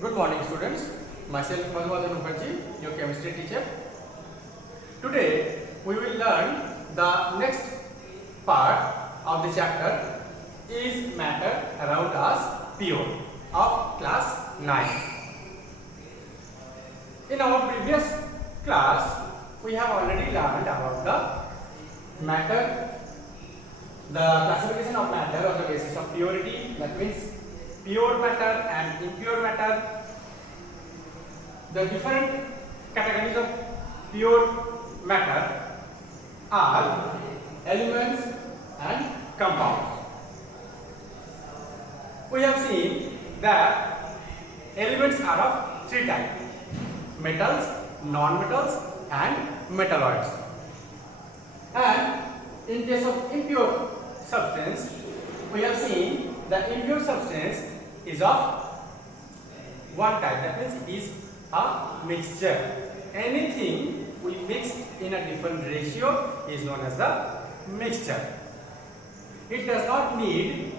Good morning, students. Myself Mukherjee, your chemistry teacher. Today we will learn the next part of the chapter is matter around us pure of class 9. In our previous class we have already learned about the matter, the classification of matter on the basis of purity, that means pure matter and impure matter, the different categories of pure matter are elements and compounds. We have seen that elements are of three types: metals, non-metals and metalloids. And in case of impure substance, we have seen the impure substance is of one type, that means is a mixture. Anything we mix in a different ratio is known as the mixture. It does not need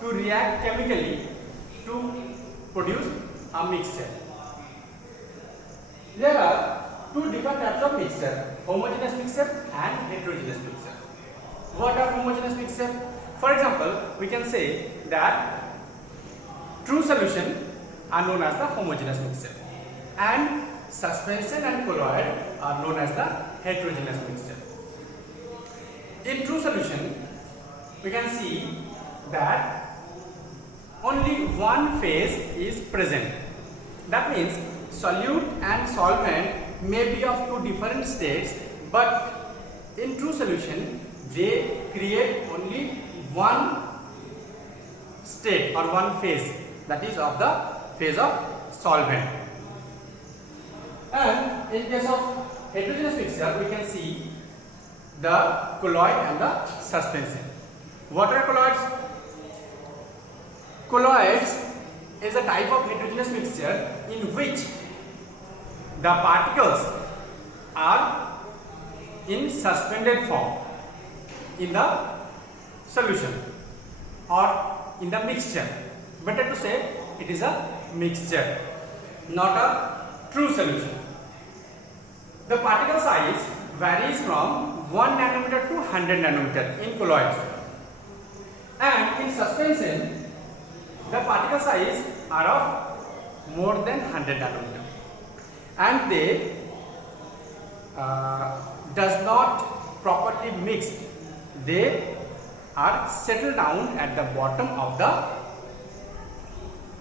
to react chemically to produce a mixture. There are two different types of mixture: homogeneous mixture and heterogeneous mixture. What are homogeneous mixture? For example, we can say that true solution are known as the homogeneous mixture and suspension and colloid are known as the heterogeneous mixture. In true solution, we can see that only one phase is present. That means solute and solvent may be of two different states, but in true solution they create only one state or one phase, that is of the phase of solvent. And in case of heterogeneous mixture, we can see the colloid and the suspension. What are colloids? Colloids is a type of heterogeneous mixture in which the particles are in suspended form in the solution or in the mixture. Better to say it is a mixture, not a true solution. The particle size varies from 1 nanometer to 100 nanometer in colloids, and in suspension the particle size are of more than 100 nanometer, and they does not properly mix. They are settled down at the bottom of the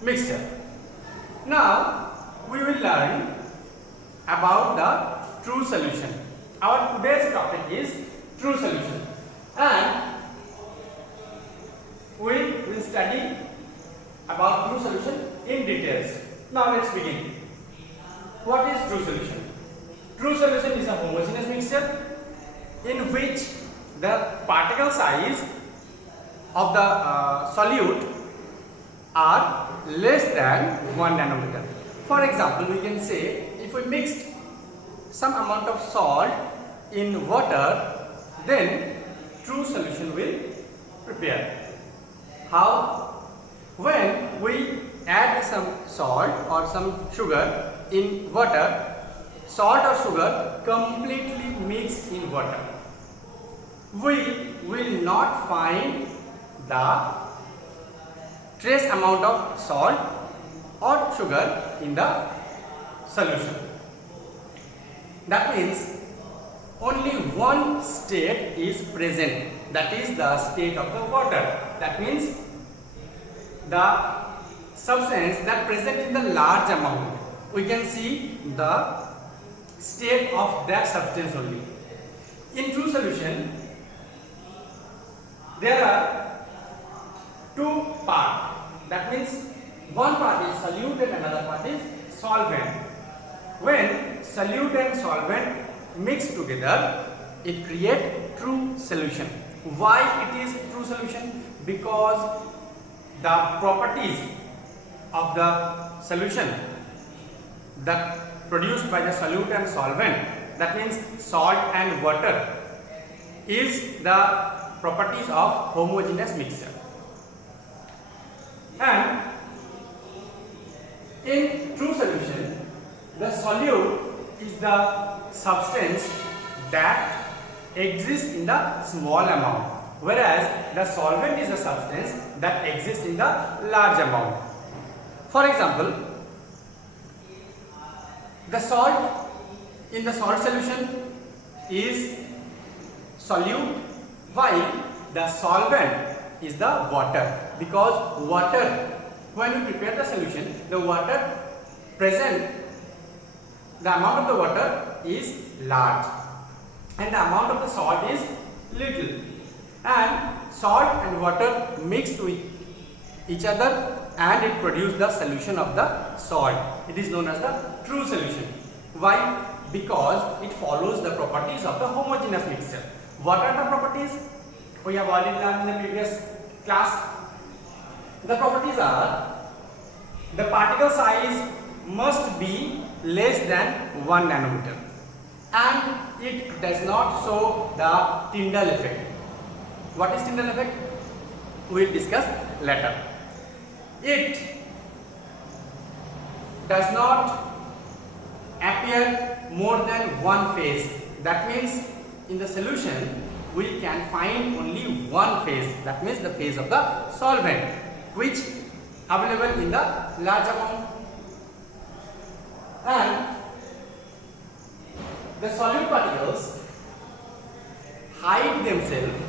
mixture. Now we will learn about the true solution. Our today's topic is true solution, and we will study about true solution in details. Now let's begin. What is true solution? True solution is a homogeneous mixture in which the particle size of the solute are less than 1 nanometer. For example, we can say if we mixed some amount of salt in water, then true solution will prepare. How? When we add some salt or some sugar in water, salt or sugar completely mix in water, we will not find the trace amount of salt or sugar in the solution. That means only one state is present, that is the state of the water. That means the substance that present in the large amount, we can see the state of that substance only. In true solution there are two parts, that means one part is solute and another part is solvent. When solute and solvent mix together, it creates true solution. Why it is true solution? Because the properties of the solution that produced by the solute and solvent, that means salt and water, is the properties of homogeneous mixture. And In true solution, the solute is the substance that exists in the small amount, whereas the solvent is a substance that exists in the large amount. For example, the salt in the salt solution is solute, while the solvent is the water, because water, when you prepare the solution, the water present, the amount of the water is large and the amount of the salt is little, and salt and water mixed with each other and it produces the solution of the salt. It is known as the true solution. Why? Because it follows the properties of the homogeneous mixture. What are the properties? We have already learned in the previous class. The properties are: the particle size must be less than 1 nanometer and it does not show the Tyndall effect. What is Tyndall effect? We will discuss later. It does not appear more than one phase. That means in the solution we can find only one phase. That means the phase of the solvent, which available in the large amount. And the solute particles hide themselves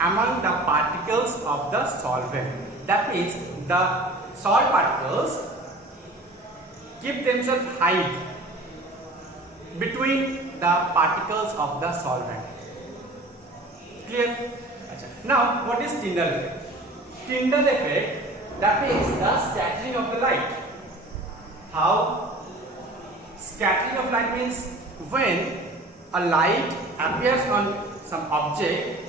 among the particles of the solvent. That means the salt particles keep themselves hide between the particles of the solvent. Clear? Now, what is Tyndall effect? Tyndall effect, that means the scattering of the light. How? Scattering of light means when a light appears on some object,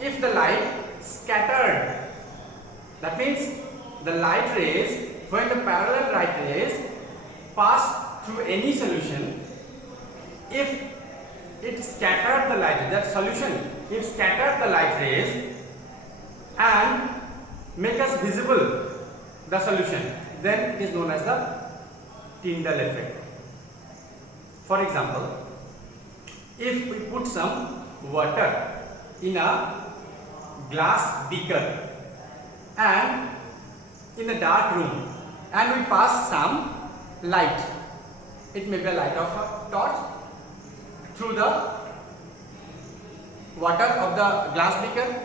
if the light scattered, that means the light rays, when the parallel light rays pass through any solution, if it scattered the light, that solution, if scattered the light rays and make us visible the solution, then it is known as the Tyndall effect. For example, if we put some water in a glass beaker and in a dark room and we pass some light, it may be a light of a torch, through the water of the glass beaker,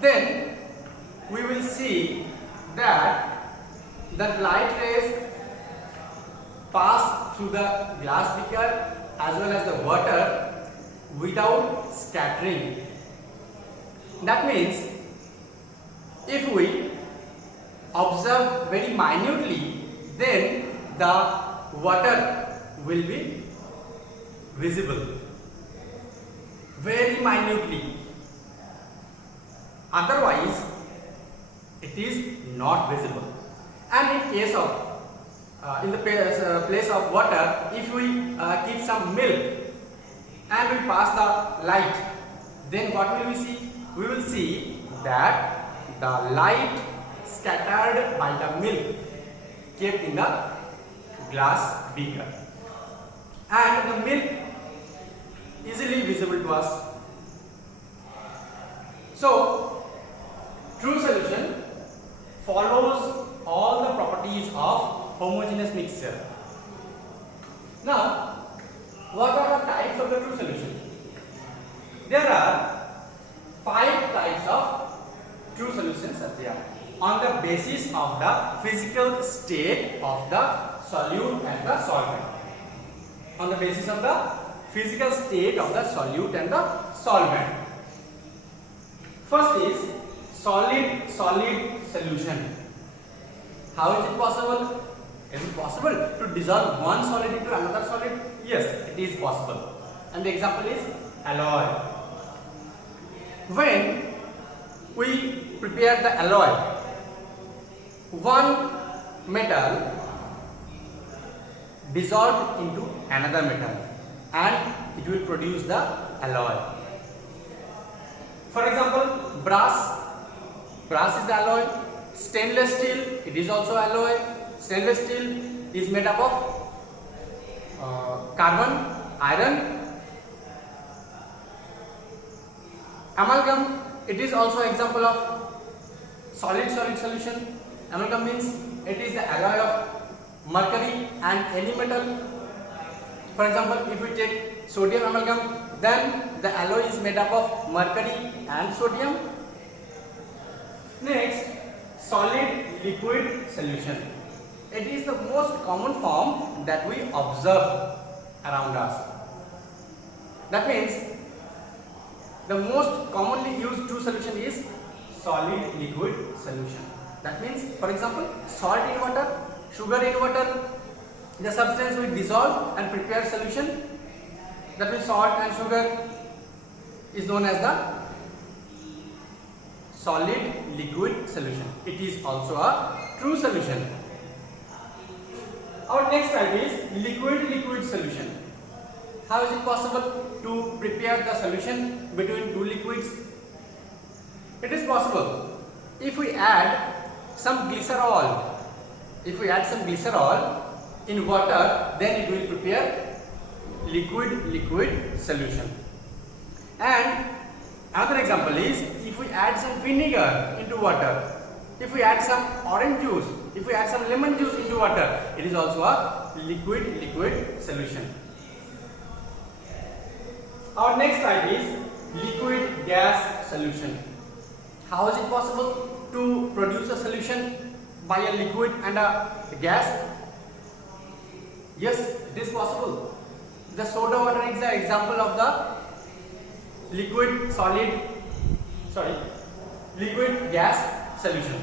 then we will see that the light rays pass through the glass beaker as well as the water without scattering. That means if we observe very minutely, then the water will be visible very minutely. Otherwise, it is not visible. And in case of in the place of water, if we keep some milk and we pass the light, then what will we see? We will see that the light scattered by the milk kept in the glass beaker, and the milk easily visible to us. So, true solution follows all the properties of homogeneous mixture. Now, what are the types of the true solution? There are 5 types of true solutions are there on the basis of the physical state of the solute and the solvent. On the basis of the physical state of the solute and the solvent. First is solid-solid solution. How is it possible? Is it possible to dissolve one solid into another solid? Yes, it is possible. And the example is alloy. When we prepare the alloy, one metal dissolved into another metal and it will produce the alloy. For example, brass is the alloy. Stainless steel, it is also alloy. stainless steel is made up of carbon, iron. Amalgam, it is also example of solid solution. Amalgam means it is the alloy of mercury and any metal. For example, if we take sodium amalgam, then the alloy is made up of mercury and sodium. Next, solid liquid solution. It is the most common form that we observe around us. That means the most commonly used true solution is solid liquid solution. That means, for example, salt in water, sugar in water, the substance will dissolve and prepare solution. That means salt and sugar is known as the solid liquid solution. It is also a true solution. Our next type is liquid solution. How is it possible to prepare the solution between two liquids? It is possible if we add some glycerol. If we add some glycerol in water, then it will prepare liquid solution. And another example is if we add some vinegar into water, if we add some orange juice, if we add some lemon juice into water, it is also a liquid solution. Our next type is liquid gas solution. How is it possible to produce a solution by a liquid and a gas? Yes, it is possible. The soda water is an example of the liquid gas solution.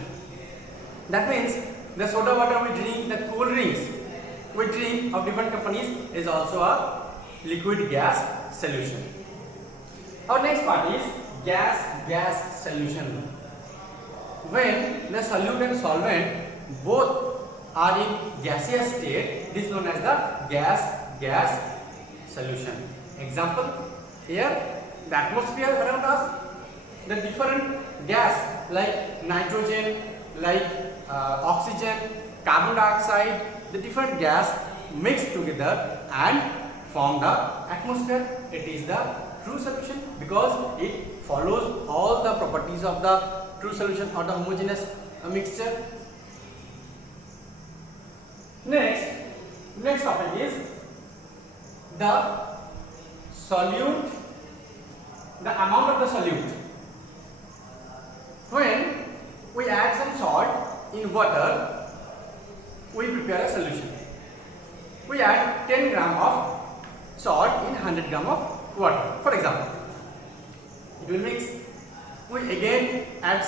That means the soda water we drink, the cool drinks we drink of different companies is also a liquid gas solution. Our next part is gas solution. When the solute and solvent both are in gaseous state, it is known as the gas solution. Example, here the atmosphere around us, the different gas like nitrogen, like oxygen, carbon dioxide, the different gas mixed together and form the atmosphere. It is the true solution because it follows all the properties of the true solution or the homogeneous mixture. Next topic is the solute, the amount of the solute. When we add some salt in water, we prepare a solution. We add 10 gram of salt in 100 gram of water. For example, it will mix. We again add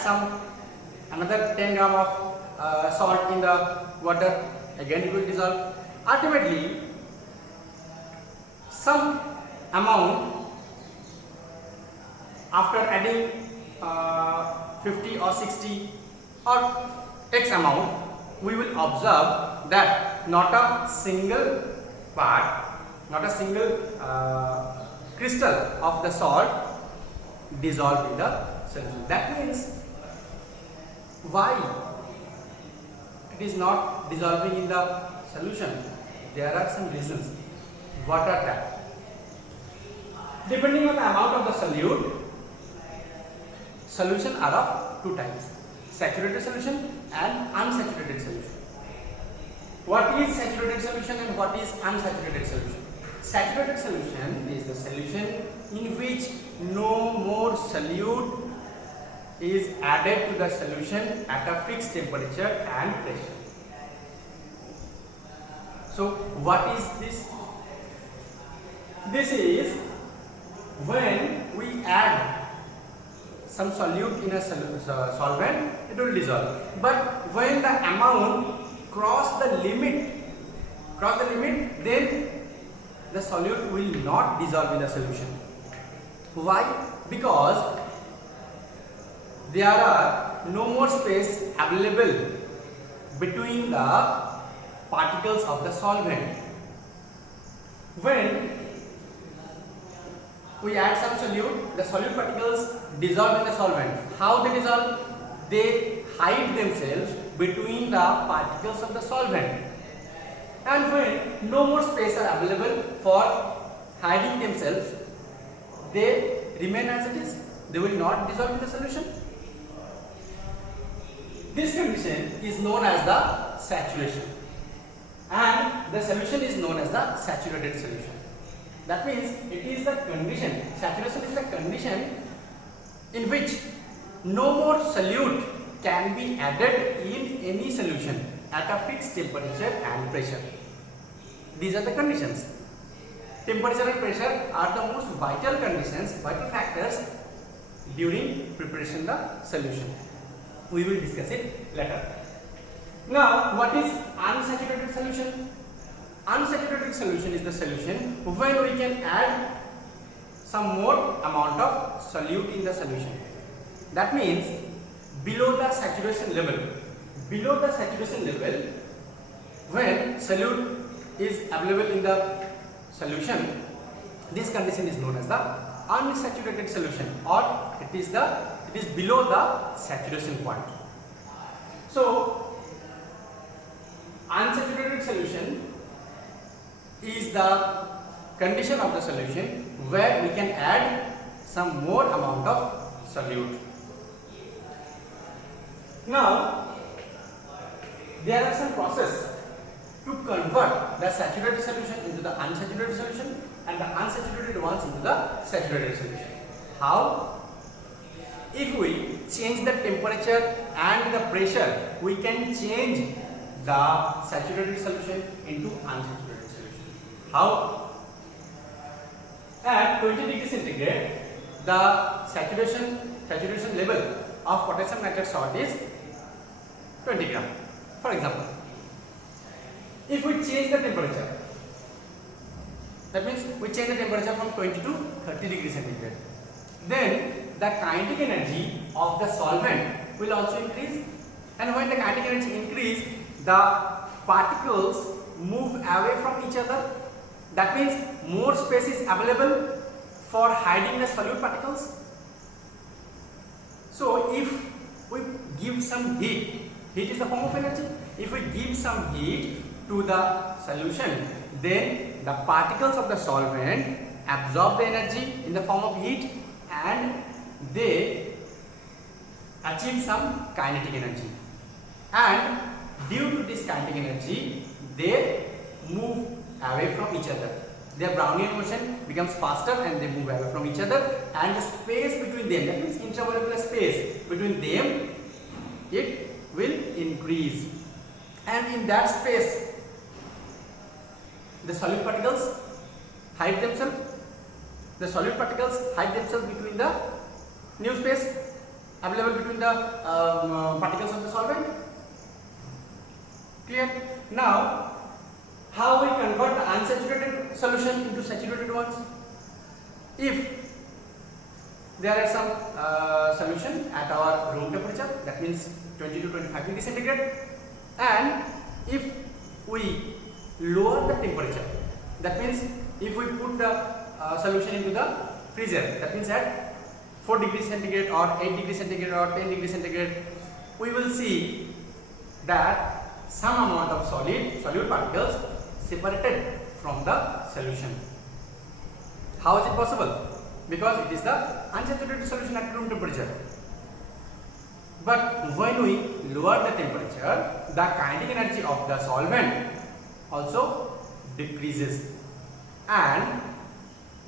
another 10 gram of salt in the water. Again it will dissolve. Ultimately, some amount after adding 50 or 60 or X amount, we will observe that not a single part, not a single crystal of the salt dissolved in the solution. That means why it is not dissolving in the solution? There are some reasons. What are that? Depending on the amount of the solute, solution are of two types: saturated solution and unsaturated solution. What is saturated solution and what is unsaturated solution? Saturated solution is the solution in which no more solute is added to the solution at a fixed temperature and pressure. So what is this? This is when we add some solute in a solvent, it will dissolve. But when the amount cross the limit, then the solute will not dissolve in the solution. Why? Because there are no more space available between the particles of the solvent. When we add some solute, the solute particles dissolve in the solvent. How they dissolve? They hide themselves between the particles of the solvent. And when no more space are available for hiding themselves, they remain as it is. They will not dissolve in the solution. This condition is known as the saturation, and the solution is known as the saturated solution. That means it is the condition, saturation is the condition in which no more solute can be added in any solution at a fixed temperature and pressure. These are the conditions. Temperature and pressure are the most vital conditions, vital factors during preparation of the solution. We will discuss it later. Now, what is unsaturated solution? Unsaturated solution is the solution when we can add some more amount of solute in the solution. That means below the saturation level. Below the saturation level, when solute is available in the solution, this condition is known as the unsaturated solution, or it is below the saturation point. So unsaturated solution is the condition of the solution where we can add some more amount of solute. Now there are some processes to convert the saturated solution into the unsaturated solution and the unsaturated ones into the saturated solution. How? If we change the temperature and the pressure, we can change the saturated solution into unsaturated solution. How? At 20 degrees centigrade, the saturation level of potassium nitrate salt is 20 gram. For example, if we change the temperature, that means we change the temperature from 20 to 30 degrees centigrade, then the kinetic energy of the solvent will also increase, and when the kinetic energy increase, the particles move away from each other. That means more space is available for hiding the solute particles. So if we give some heat is the form of energy. If we give some heat to the solution, then the particles of the solvent absorb the energy in the form of heat and they achieve some kinetic energy, and due to this kinetic energy they move away from each other. Their Brownian motion becomes faster and they move away from each other, and the space between them, that means intramolecular space between them, it will increase, and in that space the solute particles hide themselves. The solute particles hide themselves between the new space available between the particles of the solvent. Clear? Now, how we convert the unsaturated solution into saturated ones? If there are some solution at our room temperature, that means 20 to 25 degrees centigrade, and if we lower the temperature, that means if we put the solution into the freezer, that means at 4 degrees centigrade or 8 degrees centigrade or 10 degrees centigrade, we will see that some amount of solute particles separated from the solution. How is it possible? Because it is the unsaturated solution at room temperature. But when we lower the temperature, the kinetic energy of the solvent also decreases, and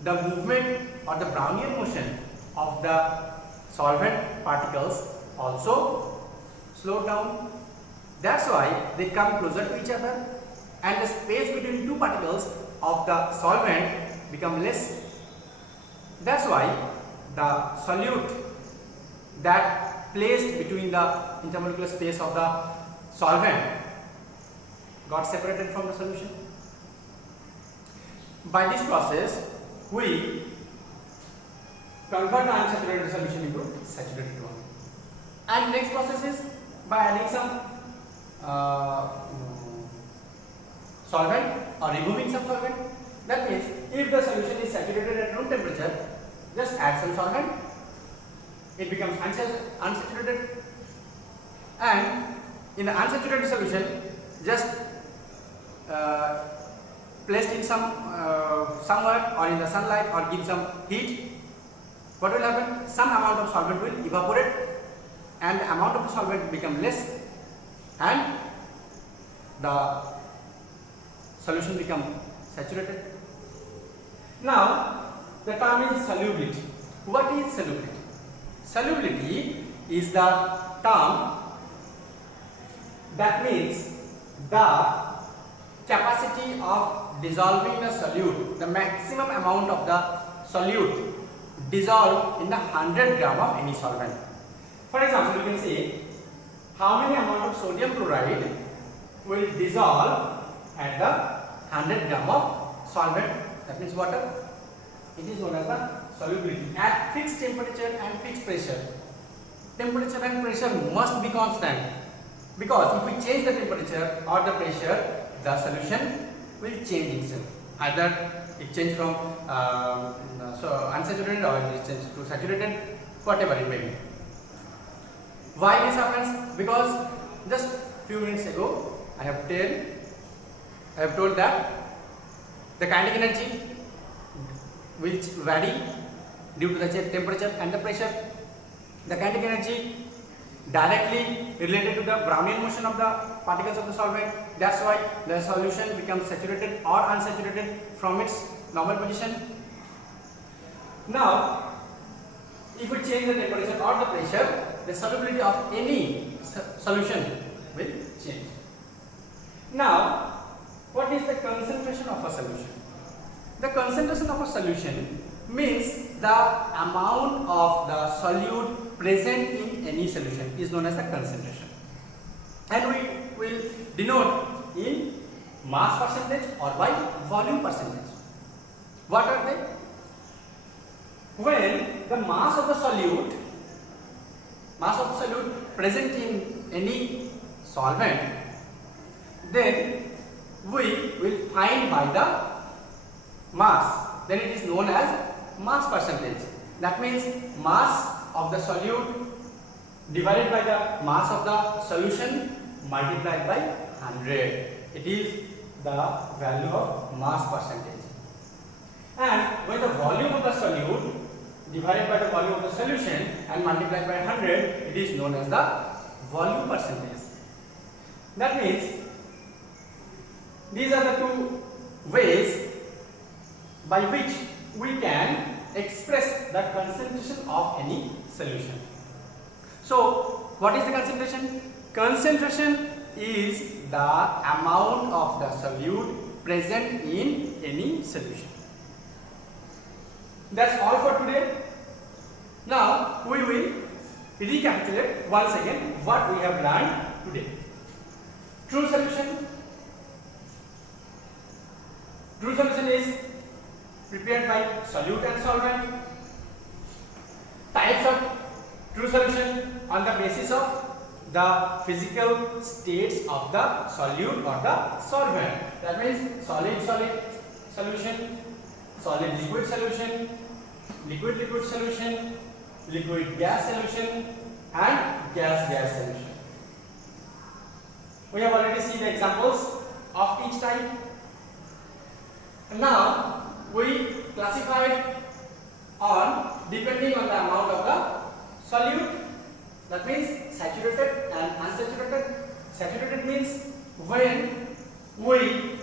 the movement or the Brownian motion of the solvent particles also slow down. That's why they come closer to each other, and the space between two particles of the solvent become less. That's why the solute that placed between the intermolecular space of the solvent got separated from the solution. By this process, we convert the unsaturated solution into saturated one. And next process is by adding some solvent or removing some solvent. That means if the solution is saturated at room temperature, just add some solvent, it becomes unsaturated, and in the unsaturated solution, just placed in somewhere or in the sunlight or give some heat, what will happen? Some amount of solvent will evaporate and the amount of the solvent become less and the solution become saturated. Now the term is solubility. What is solubility? Solubility is the term that means the capacity of dissolving the solute, the maximum amount of the solute dissolved in the 100 gram of any solvent. For example, you can say how many amount of sodium chloride will dissolve at the 100 gram of solvent, that means water. It is known as the solubility. At fixed temperature and fixed pressure, temperature and pressure must be constant, because if we change the temperature or the pressure, the solution will change itself. Either it change from unsaturated or it change to saturated, whatever it may be. Why this happens? Because just few minutes ago I have told that the kinetic energy will vary due to the temperature and the pressure. The kinetic energy directly related to the Brownian motion of the particles of the solvent. That's why the solution becomes saturated or unsaturated from its normal position. Now, if we change the temperature or the pressure, the solubility of any solution will change. Now, what is the concentration of a solution? The concentration of a solution means the amount of the solute present in any solution is known as the concentration, and we will denote in mass percentage or by volume percentage. What are they? When the mass of the solute present in any solvent, then we will find by the mass, then it is known as mass percentage. That means mass of the solute divided by the mass of the solution multiplied by 100. It is the value of mass percentage. And when the volume of the solute divided by the volume of the solution and multiplied by 100, it is known as the volume percentage. That means these are the two ways by which we can express the concentration of any solution. So, what is the concentration? Concentration is the amount of the solute present in any solution. That's all for today. Now, we will recapitulate once again what we have learned today. True solution. True solution is prepared by solute and solvent. Types of true solution on the basis of the physical states of the solute or the solvent. That means solid solution, solid liquid solution, liquid solution, liquid gas solution, and gas solution. We have already seen the examples of each type. Now we classified on depending on the amount of the solute. That means saturated and unsaturated. Saturated means when we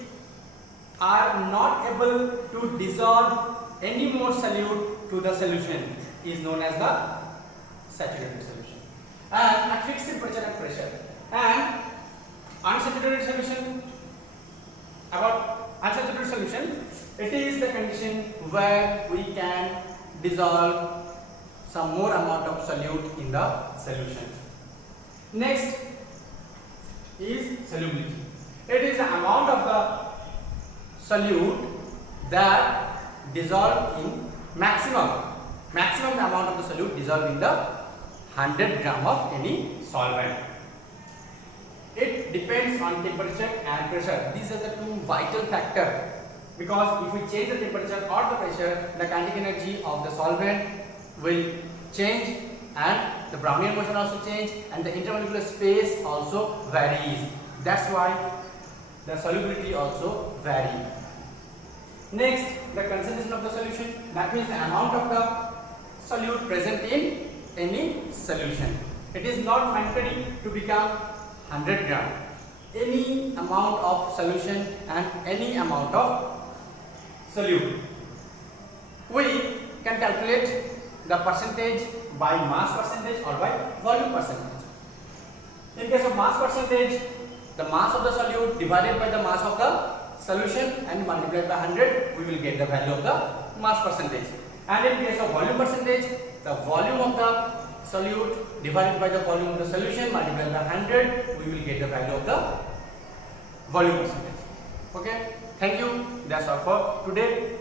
are not able to dissolve any more solute to the solution is known as the saturated solution, and at fixed temperature and pressure. And unsaturated solution, about unsaturated solution, it is the condition where we can dissolve some more amount of solute in the solution. Next is solubility. It is the amount of the solute that dissolve in maximum amount of the solute dissolved in the 100 gram of any solvent. It depends on temperature and pressure. These are the two vital factors, because if we change the temperature or the pressure, the kinetic energy of the solvent will change and the Brownian motion also change, and the intermolecular space also varies. That's why the solubility also vary. Next, the concentration of the solution, that means the amount of the solute present in any solution. It is not mandatory to become 100 gram. Any amount of solution and any amount of solute. We can calculate the percentage by mass percentage or by volume percentage. In case of mass percentage, the mass of the solute divided by the mass of the solution and multiplied by 100, we will get the value of the mass percentage. And in case of volume percentage, the volume of the solute divided by the volume of the solution multiplied by 100, we will get the value of the volume percentage. Okay, thank you. That's all for today.